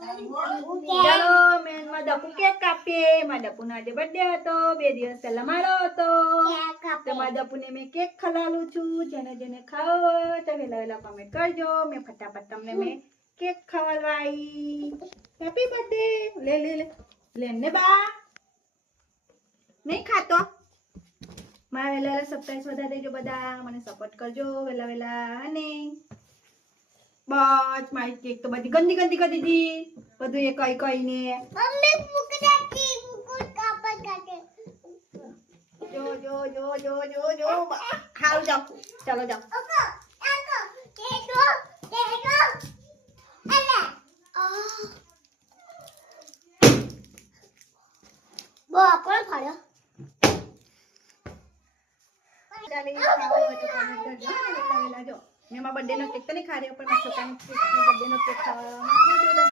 ચાલો મેં મારા દપુ કેક કાપીએ. મારા દપુનો આજે બર્થડે હતો. 2 દિવસ પહેલા મારો હતો. તો મારા દપુને મેં કેક ખવડાવું છું. જેને જેને ખાવો હોય તો વહેલા કોમેન્ટ કરજો. મેં ફટાફટ તમને મેં કેક ખવડાવી. Happy birthday. લે લે લે લે ને બા નહીં ખાતો. મારા વહેલા સબસ્ક્રાઇબ વધારી દેજો બધા. મને સપોર્ટ કરજો વહેલા અને બસ મારી કેક તો બધી ગંદી ગંદી કરી દીધી. બધું એ કઈ કઈને મમ્મી મૂકી દેતી મુકુટ કાપડ કાટે. જો જો જો જો જો જો ખાવ જાઓ. ચાલો જાઓ. બો કોણ ખાયો? ચાલે ખાઓ તો કમેન્ટ કરજો. વહેલા જો મેં મારા બર્થડે નો કેક તો નહીં ખાઈ રહ્યો પણ મારા છોકરાનો બર્થડે નો કેક ખાવા માંગુ છું.